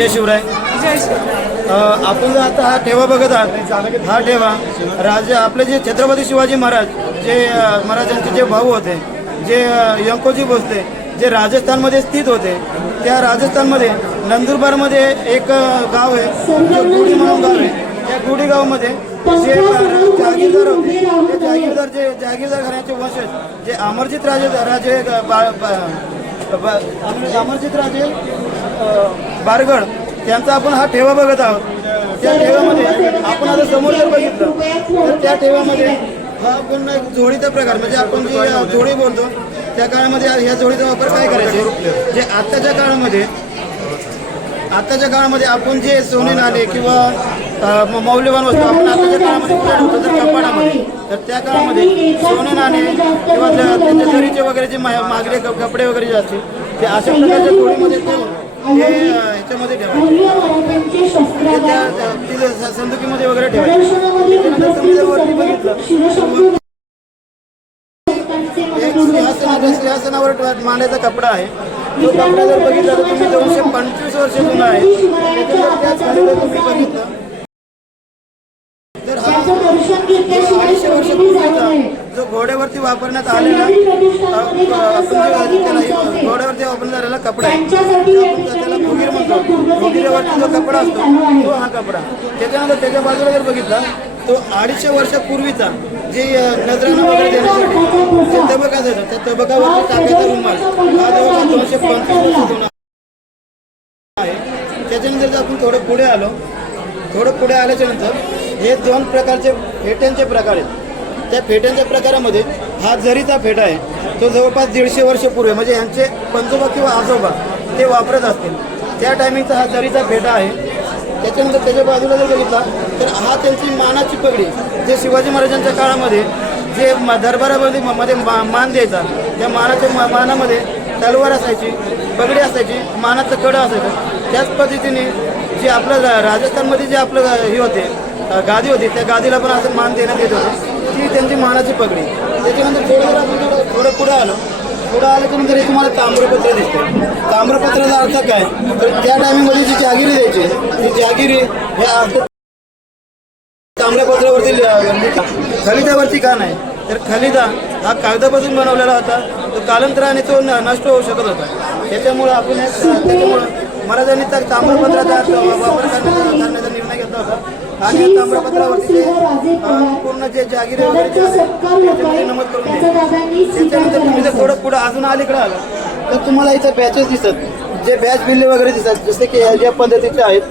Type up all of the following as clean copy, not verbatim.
जय शिवराय. आपण आता हा ठेवा बघत आहात. हा ठेवा राजे आपले जे छत्रपती शिवाजी महाराज जे महाराजांचे जे भाऊ होते, जे यंकोजी भोसले, जे राजस्थानमध्ये स्थित होते, त्या राजस्थानमध्ये नंदुरबारमध्ये एक गाव आहे, जो गुढी म्हणून गाव आहे. त्या गुढी गावामध्ये जे जागीरदार होते, ते जागीरदार घराण्याचे वंशज जे अमरजित राजे अमरजित राजे बारगड त्यांचा आपण हा ठेवा बघत आहोत. त्या ठेव्यामध्ये आपण आता समोर जर बघितलं तर त्या ठेव्यामध्ये हा आपण एक जोडीचा प्रकार म्हणजे आपण जी जोडी बोलतो त्या काळामध्ये ह्या जोडीचा वापर काय करायचे, जे आत्ताच्या काळामध्ये आपण जे सोने नाणे किंवा मौल्यवान वस्तू आपण आताच्या काळामध्ये कुठे ठेवतो तर कपाटामध्ये, तर त्या काळामध्ये सोने नाणे किंवा त्यांच्या जरीचे वगैरे जे मागले कपडे वगैरे जे असतील ते अशा प्रकारच्या जोडीमध्ये हे ह्याच्यामध्ये ठेवायचे, त्या संदुकीमध्ये वगैरे ठेवायचे. त्याच्यानंतर तुम्ही जर वरती बघितलं सिंहासनावर मांडायचा कपडा आहे. तो कपडा जर बघितला तर तुम्ही 225 वर्ष जुना आहे. त्याच खाली जर तुम्ही बघितलं तर हा 250 वर्षापूर्वीचा जो घोड्यावरती वापरण्यात आलेला घोड्यावरती वापरण्यात आलेला कपडा आहे, त्याला फुगीर म्हणतो. फुगीरेवरती जो कपडा असतो तो हा कपडा. त्याच्यानंतर त्याच्या बाजूला जर बघितला तो 250 वर्षापूर्वीचा जे नजराणा वगैरे देण्यासाठी जे तबक असायचा त्या तबकावरती टाकायचा रुमाल हा जवळपास 225 वर्ष जुना आहे. त्याच्यानंतर जर आपण थोडं पुढे आल्याच्या नंतर हे 2 प्रकारचे फेट्यांचे प्रकार आहेत. त्या फेट्यांच्या प्रकारामध्ये हा जरीचा फेटा आहे, तो जवळपास 150 वर्षपूर्वी म्हणजे यांचे पंजोबा किंवा आजोबा ते वापरत असतील त्या टायमिंगचा हा जरीचा फेटा आहे. त्याच्यानंतर त्याच्या बाजूला जर बघितला तर हा त्यांची मानाची पगडी, जे शिवाजी महाराजांच्या काळामध्ये जे दरबारामध्ये मान द्यायचा, त्या मानामध्ये तलवार असायची, पगडी असायची, मानाचं कडं असायचं. त्याच पद्धतीने जे आपलं राजस्थानमध्ये जे आपलं हे होते गादी होती त्या गादीला पण असं मान देण्यात येत होते, ती त्यांची मानाची पगडी. त्याच्यानंतर थोडं पुढे आल्याच्यानंतर हे तुम्हाला ताम्रपत्र दिसते. ताम्रपत्राचा अर्थ काय तर त्या टायमिंगमध्ये जी जागिरी द्यायची ती जागिरी हे ताम्रपत्रावरती खलिदावरती का नाही तर खलिदा हा कागदापासून बनवलेला होता, तो कालांतराने तो नष्ट होऊ शकत होता. त्याच्यामुळं महाराजांनी त्या ताम्रपत्राचा वापर करण्याचा निर्णय घेतला होता आणि या ताम्रपत्रावरती ते पूर्ण जे जागिरी वगैरे जे आहे त्याच्यामध्ये नमूद करून द्यायचे. त्याच्यानंतर तुम्ही जर थोडं पुढं अजून अलीकडे आलं तर तुम्हाला इथं बॅचेस दिसत, जे बॅच बिल्ले वगैरे दिसतात, जसे की ज्या पद्धतीचे आहेत.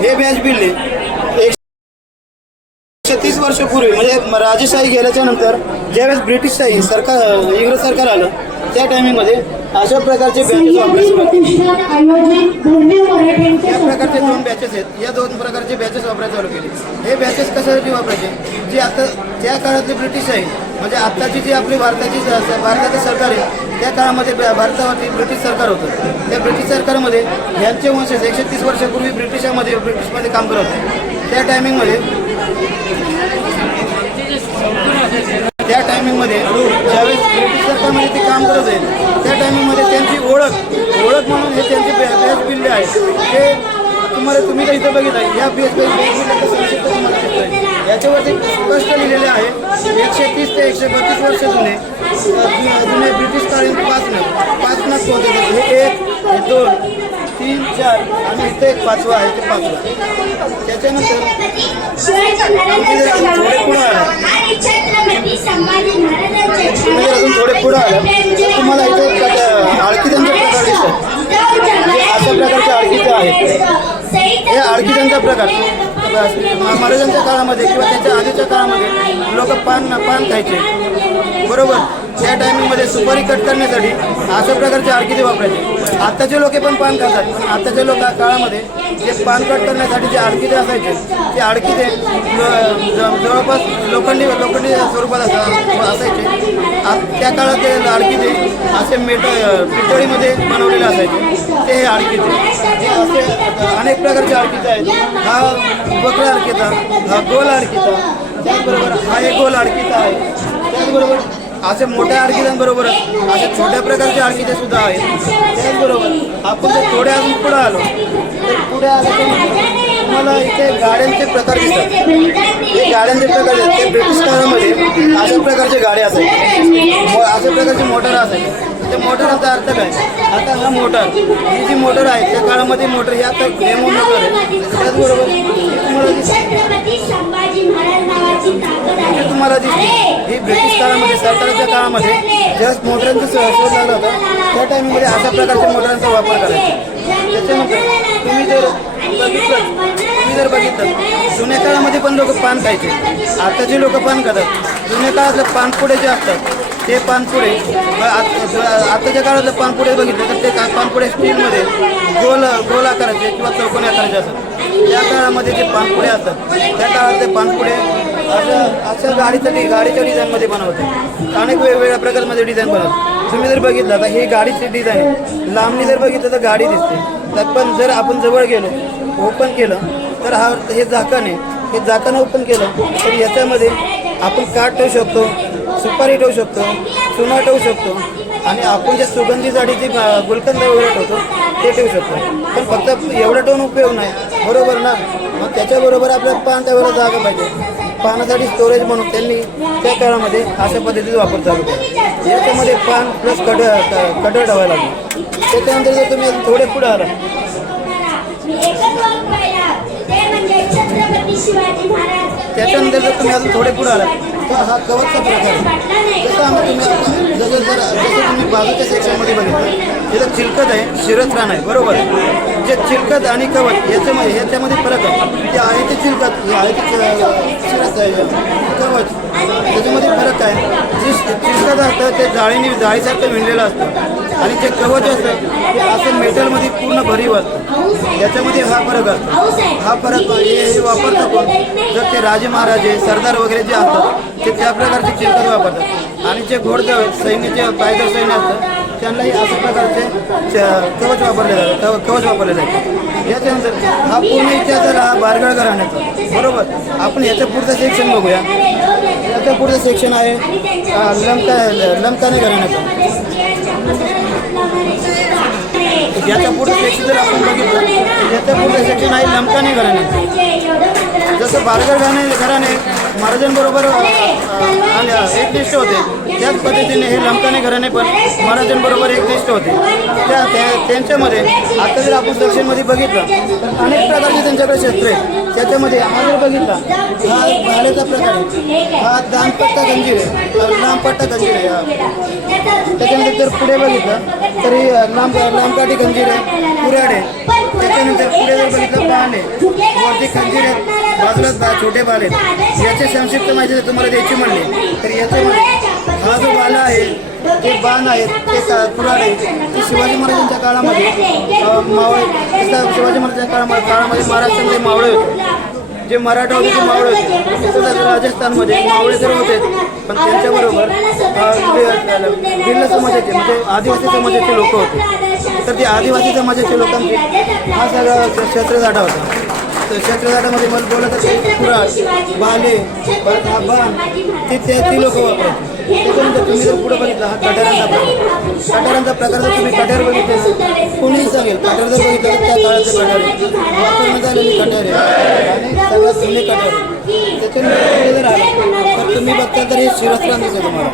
हे बॅच बिल्ले 130 वर्षापूर्वी म्हणजे राजेशाही गेल्याच्या नंतर ज्यावेळेस ब्रिटिशशाही इंग्रज सरकार आलं त्या टायमिंगमध्ये अशा प्रकारचे बॅचेस वापरायचे. या प्रकारचे 2 बॅचेस आहेत. या 2 प्रकारचे बॅचेस वापरायला चालू केले. हे बॅचेस कशासाठी वापरायचे, जे आता त्या काळातले ब्रिटिश आहे म्हणजे आत्ताची जी आपली भारताचं सरकार आहे त्या काळामध्ये भारतावरती ब्रिटिश सरकार होतं. त्या ब्रिटिश सरकारमध्ये यांचे वंशज 130 वर्षापूर्वी ब्रिटिशमध्ये काम करत होते. त्या टायमिंगमध्ये ज्यावेळेस ब्रिटिश सरकारमध्ये ते काम करत आहे त्या टायमिंगमध्ये त्यांची ओळख म्हणून हे त्यांचे बॅच बिल्ले आहेत. ते तुम्ही इथं बघितलं या बॅच बिल्ल्याचं संक्षिप्त तुम्हाला दिसतंय. याच्यावरती स्पष्ट लिहिलेले आहे 130 ते 132 वर्ष जुने ब्रिटिशकालीन 5 नग होते. हे 1, हे 2, 3, 4 आणि इथे एक 5वा आहे ते 5वा. त्याच्यानंतर थोडे पुढे आलं तुम्हाला इथे आडकितांचे प्रकार दिसतात. अशा प्रकारचे आडकिते आहेत. हे आडकितांचा प्रकार महाराजांच्या काळामध्ये किंवा त्याच्या आधीच्या काळामध्ये लोक पान खायचे, बरोबर. त्या टायमिंगमध्ये सुपारी कट करण्यासाठी अशा प्रकारचे आडकिते वापरायचे. आत्ताचे लोक पण पान खातात. आत्ताच्या काळामध्ये जे पान कट करण्यासाठी जे आडकिते असायचे ते आडकिते जवळपास लोखंडी स्वरूपात असायचे. त्या काळात ते आडकिते असे पितळीमध्ये बनवलेले असायचे. ते हे आडकिते हे असे अनेक प्रकारचे आडकिते आहेत. हा बकरा आडकिता, हा गोल आडकिता, त्याचबरोबर हा एक गोल आडकिता आहे. त्याचबरोबर असे मोठ्या आडकित्यांबरोबरच अशा छोट्या प्रकारचे आडकिते सुद्धा आहेत. त्याचबरोबर आपण जर थोडे अजून पुढे आलो तर पुढे आल्याच्यानंतर तुम्हाला इथे गाड्यांचे प्रकार दिसतात. हे गाड्यांचे प्रकार आहेत ते ब्रिटिश काळामध्ये अशा प्रकारचे गाड्या असायचे, अशा प्रकारचे मोटर असायचे. त्या मोटरचा अर्थ काय? आता हा मोटर, ही जी मोटर आहे त्या काळामध्ये मोटर ही आता डेमो मोटर आहे. त्याचबरोबर तुम्हाला दिसते ही ब्रिटिश काळामध्ये सरकारच्या काळामध्ये जस्ट मोटरांचा शोध लागला होता त्या टायमिंगमध्ये अशा प्रकारच्या मोटरांचा वापर करायचा. त्याच्यानंतर तुम्ही जर बघितलं जुन्या काळामध्ये पण लोक पान खायचे. आताचे लोक पान खातात. जुन्या काळातलं पानपुडे जे असतात ते पानपुडे आताच्या काळातलं पानपुडे बघितलं तर ते पानपुडे स्टीलमध्ये गोल आकाराचे किंवा चौकोनी आकाराचे असतात. त्या काळामध्ये जे पानपुडे असतात त्या काळातले पानपुडे अशा गाडीच्या डिझाईनमध्ये बनवतात. अनेक वेगवेगळ्या प्रकारमध्ये डिझाईन बनवतात. तुम्ही जर बघितलं तर ही गाडीची डिझाईन आहे. लांबणी जर बघितलं तर गाडी दिसते. पण जर आपण जवळ गेलो ओपन केलं तर हे झाकण आहे. हे झाकण ओपन केलं तर याच्यामध्ये आपण काठ ठेवू शकतो, सुपारी ठेवू शकतो, चुना ठेवू शकतो आणि आपण जे सुगंधी झाडीची गुलकंद वगैरे ठेवतो ते ठेवू शकतो. पण फक्त एवढं ठेवून उपयोग नाही, बरोबर ना? मग त्याच्याबरोबर आपल्याला पान ठेवायला जागा पाहिजे. पानासाठी स्टोरेज म्हणून त्यांनी त्या काळामध्ये अशा पद्धतीचा वापर चालू केला. याच्यामध्ये पान प्लस कटर ठेवायला लागतो. त्याच्यानंतर जर तुम्ही थोडे पुढे आला त्याच्यानंतर जर तुम्ही अजून थोडे पुढे आला तर हा कवचचा प्रकार आहे. जसं तुम्ही बाजूच्या सेक्शनमध्ये बघितलं तिथं चिलकत आहे, शिरस्त्राण आहे, बरोबर. जे चिलकत आणि कवच याच्यामध्ये फरक आहे. ते आहे ते चिलकत, हे आहे ते कवच, त्याच्यामध्ये फरक आहे. जे चिलकत असतं ते जाळीसारखं विणलेलं असतं आणि जे कवच असतं ते असं मेटलमध्ये पूर्ण भरीव असतं. याच्यामध्ये हा फरक असतो. हा फरक हे वापरतो कोण? जर ते राजे महाराजे सरदार वगैरे जे असतात ते त्या प्रकारचे चिलकत वापरतात. आणि जे घोडदळ सैन्याचे पायदळ सैन्य असतं त्यांनाही अशा प्रकारचे कवच वापरले जाते. याच्यानंतर हा पूर्ण इतिहास हा बारगळ घराण्याचा, बरोबर. आपण याच्या पुढचं सेक्शन बघूया. याच्या पुढचं सेक्शन आहे लंकाने घराण्याचं. याच्या पुढचं सेक्शन जर आपण बघितलं याच्या पुढचं सेक्शन आहे लंकाने घराण्याचं. जसं बारगळ घराणे महाराजांबरोबर एकनिष्ठ होते त्याच पद्धतीने हे लंकाने घराणे पण महाराजांबरोबर एकनिष्ठ होते. त्यांच्यामध्ये आता जर आपण सेक्शनमध्ये बघितलं तर अनेक प्रकारचे त्यांच्याकडे क्षेत्र आहेत. त्याच्यामध्ये हा जर बघितला हा भाड्याचा प्रकार आहे. हा दानपट्टा गंजीर आहे, लांबपट्टा गंजीर आहे. त्याच्यानंतर जर पुढे बघितलं तरी लांबकाठी गंजीर आहे, कुऱ्हाड आहे. त्याच्यानंतर पुढे जर बघितलं बाण आहे, वरती खंजीर आहेत, बाजूला छोटे बाल आहेत. याची संक्षिप्त माहिती जर तुम्हाला द्यायची म्हणली तर याच्यामध्ये हा जो बाला आहे ते बाण आहेत ते कुऱ्हाड आहे. ते शिवाजी महाराजांच्या काळामध्ये शिवाजी महाराजांच्या काळामध्ये महाराष्ट्रामध्ये मावळे होते. जे मराठा होते ते मावळे होते. तसंच राजस्थानमध्ये मावळे तर होते पण त्यांच्याबरोबर भिल्ल समाजाचे म्हणजे आदिवासी समाजाचे लोक होते. तर ते आदिवासी समाजाच्या लोकांचे हा सगळा क्षेत्रजाटा होता. तर क्षेत्रजाटामध्ये मला बोलत असेल कुऱ्हाड, बाले, परत हा बाण ती लोक वापरायचे. त्याच्यानंतर तुम्ही जर पुढे बघितलं हा कटारांचा प्रकार जर तुम्ही कटार बघितलं कोणीही सांगेल कटार जर बघितलं तर त्या काळाचं कटार आहे, वापरण्यात आलेली कटार आहे आणि सगळ्यात जुने कटार आहे. त्याच्यानंतर पुढे जर आलं तर तुम्ही बघता तर हे शिरस्त्राण दिसतं तुम्हाला.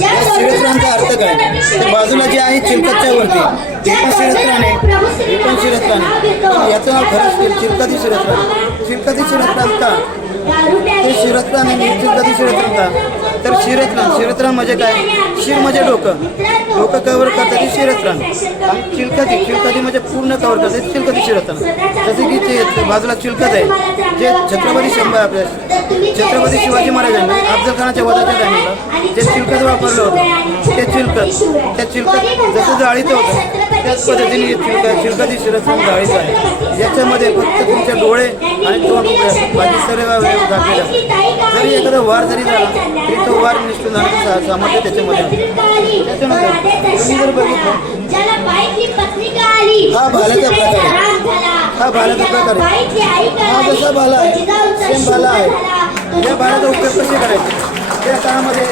या शिरस्त्राणचा अर्थ काय? तर बाजूला जे आहे चिलकतच्या वरती ते पण शिरस्त्राण आहे, हे पण शिरस्त्राण आहे. पण याचं नाव खरंच चिलकती शिरस्त्राण. चिलकती शिरस्त्राण का? ते शिरस्त्राण आणि चिलकती शिरस्त्राण का? तर शिरस्त्राण म्हणजे काय? शिर म्हणजे डोकं कव्हर करतात ते शिरस्त्राण. आणि चिलकती म्हणजे पूर्ण कव्हर करतात चिलकती शिरस्त्राण. जसे की ते बाजूला चिलकत आहे जे छत्रपती शिवाजी महाराजांनी अफजल खानाच्या वधाच्या टायमाला जे चिलकत वापरलं होतं त्या चिलकत जसं जाळीचं होतं त्याच पद्धतीने चिलकती शिरस्त्राण जाळीचं आहे. याच्यामध्ये फक्त तुमचे डोळे आणि तोंड बाकी सर्व झाकलेले असतात. जरी एखादा वार जरी झाला तरी तो वार निष्ठून जाण्याचं सामर्थ्य त्याच्यामध्ये. त्याच्यानंतर तुम्ही जर बघितलं हा भाल्याचा प्रकार आहे. हा जसा भाला आहे सेम भाला आहे. या भाल्याचा उपयोग कसे करायचे त्या काळामध्ये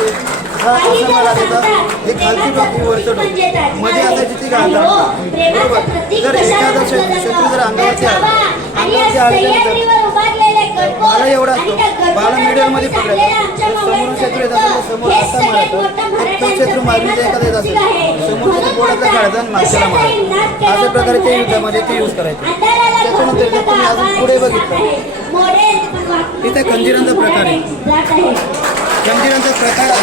हा असा माल असायचा, हे खालची टोक ही वरचं टोक मध्ये असायची ती घालता बरोबर. जर एखादा शत्रू जर अंगावरती आल्यानंतर बाला एवढा असतो, बाला मिडियममध्ये पकडायचा, समोरून शत्रू येत असेल तर समोर असा मारायचा, तो शत्रू मागणीचा एखादा येत असेल समोरच्या पोटातला काढायचा आणि मागच्याला मारायचा. अशा प्रकारे ते युद्धामध्ये ते यूज करायचे. त्याच्यानंतर जर तुम्ही अजून पुढे बघितलं तिथे खंजीरांचा प्रकार आहे. खंजीरांचा प्रकार आणि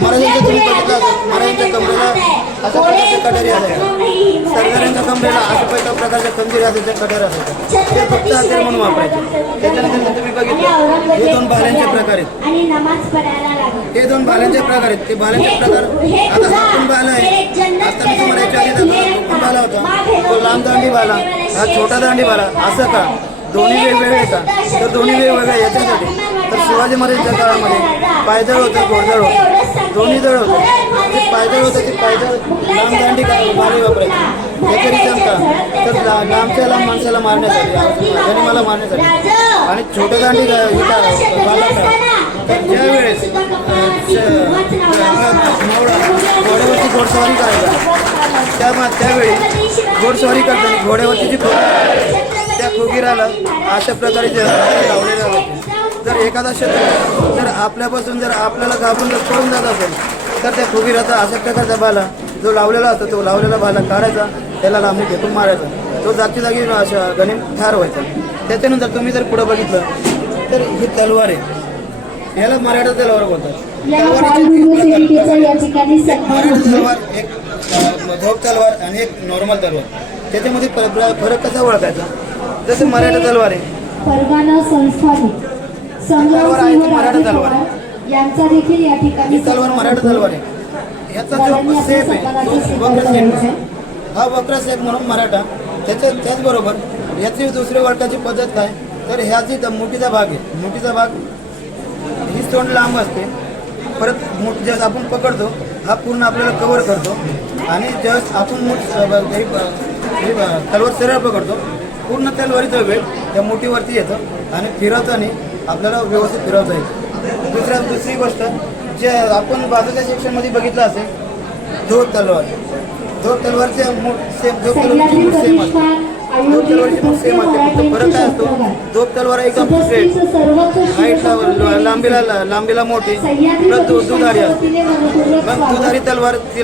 महाराजांच्या तुम्ही बघितला महाराजांच्या कमरेला अशा प्रकारचे कटारी असायचे, सरदारांच्या कमरेला अशा प्रकारच्या खंजीर असायच्या, कटारी असायच्या, ते फक्त हत्यार म्हणून वापरायचे. त्याच्यानंतर तुम्ही बघितलं हे दोन भाल्यांचे प्रकार आहेत. हे दोन भाल्यांचे प्रकार आहेत. ते भाल्यांचे प्रकार आता हा पण भाला आहे. आता मी तुम्हाला याच्या आधी दाखवला तो पण भाला होता, तो लांब दांडी भाला, हा छोटा दांडी भाला. असं का दोन्ही वेगवेगळे का? तर दोन्ही वेगवेगळे याच्यासाठी तर शिवाजी महाराजांच्या काळामध्ये पायदळ होतं, घोडदळ होतं, दोन्ही दळ होतं. ते पायदळ होतं ते पायदळ लांब दांडी भाले वापरायचे. याचा रिझन का तर लांबच्या लांब माणसाला मारण्यासाठी, गनिमाला मारण्यासाठी. आणि छोट्या दांडी भाला तर ज्या वेळेस घोड्यावरची घोडसवारी करायचा त्यावेळी घोडसवारी करताना घोड्यावरची जी त्या खोगीराला अशा प्रकारे लावलेल्या होते. जर एखादा शत्रू जर आपल्यापासून जर आपल्याला घाबरून जर पळून जात असेल तर त्या खोगीराचा अशा प्रकारचा भाला जो लावलेला असतो तो लावलेला भाला काढायचा, त्याला लांबी घेतून मारायचा, तो जागची जागी अशा गनिम ठार व्हायचा. त्याच्यानंतर तुम्ही जर पुढे बघितलं तर ही तलवार आहे, याला मराठा तलवार बोलतात. मराठा तलवार एक धोक तलवार आणि एक नॉर्मल तलवार, त्याच्यामध्ये फरक कसा ओळखायचा? जसं मराठा तलवार आहे, परवाना संस्थानिक तलवार आहे ती मराठा तलवार आहे, यांचा देखील या ठिकाणी ही तलवार मराठा तलवार आहे. ह्याचा जो सेप आहे तो वक्र सेप आहे, हा वक्र सेप म्हणून मराठा. त्याचबरोबर याची दुसरी ओळखाची पद्धत काय तर ह्याची मुठीचा भाग आहे, मुठीचा भाग ही तोंड लांब असते, परत मूठ ज्यावेळेस आपण पकडतो हा पूर्ण आपल्याला कव्हर करतो, आणि ज्यावेळेस आपण तलवार सरळ पकडतो पूर्ण तलवारीचा वेळ त्या मुठीवरती येतं आणि फिरवताना आपल्याला व्यवस्थित फिरवता येतं. दुसरी गोष्ट जे आपण बाजूच्या सेक्शनमध्ये बघितलं असेल धोप तलवार, धोप तलवारचे सेम धोप तलवारची मूठ सेम असते, धोप तलवारची मूठ सेम असते. फक्त फरक काय असतो धोप तलवार एकदम स्ट्रेट हाईटला लांबीला मोठी परत दुधारी असते. मग दुधारी तलवार ती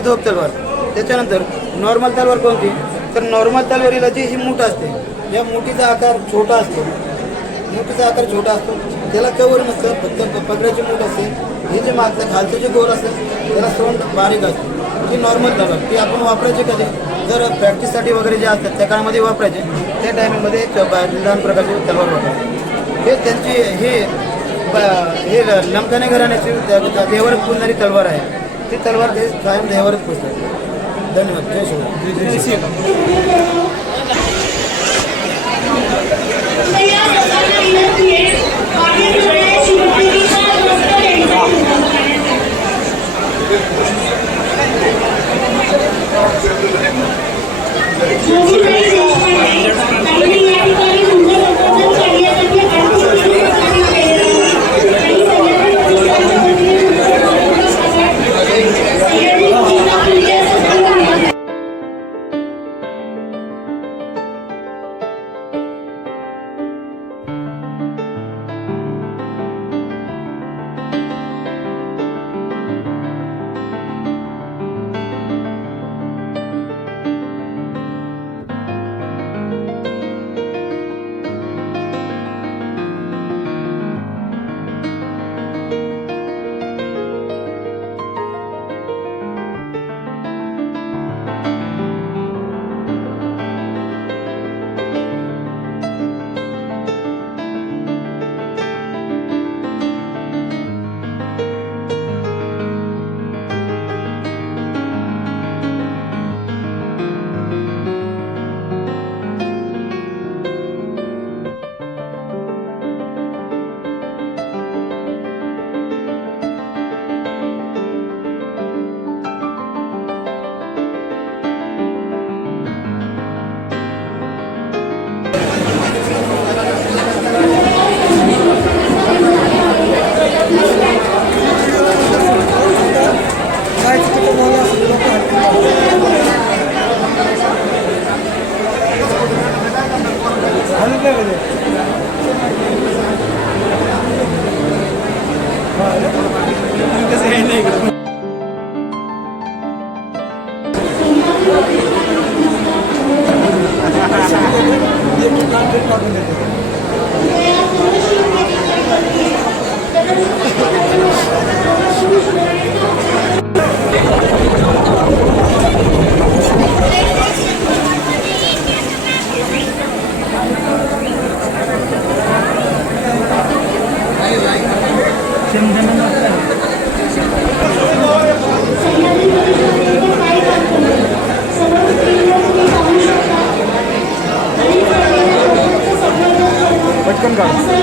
धोप तलवार. त्याच्यानंतर नॉर्मल तलवार कोणती तर नॉर्मल तलवारीला जी ही मूठ असते या मुठीचा आकार छोटा असतो, मुठीचा आकार छोटा असतो, त्याला कवर नसतं, फक्त पगड्याची मूठ असते. हे जे मागचं खालचं जे गोल असतं त्याला तोंड बारीक असतं. ही नॉर्मल तलवार ती आपण वापरायची कधी जर प्रॅक्टिससाठी वगैरे जे असतात त्या काळामध्ये वापरायचे, त्या टायमिंगमध्ये लहान प्रकारची तलवार वापरायची. हे त्यांची हे नमखाने घराण्याची देवारच पुजणारी तलवार आहे. ती तलवार ते कायम देवारच पुजतात. धन्यवाद. जय शिवराय. जय शिवराय. पटकन काढ.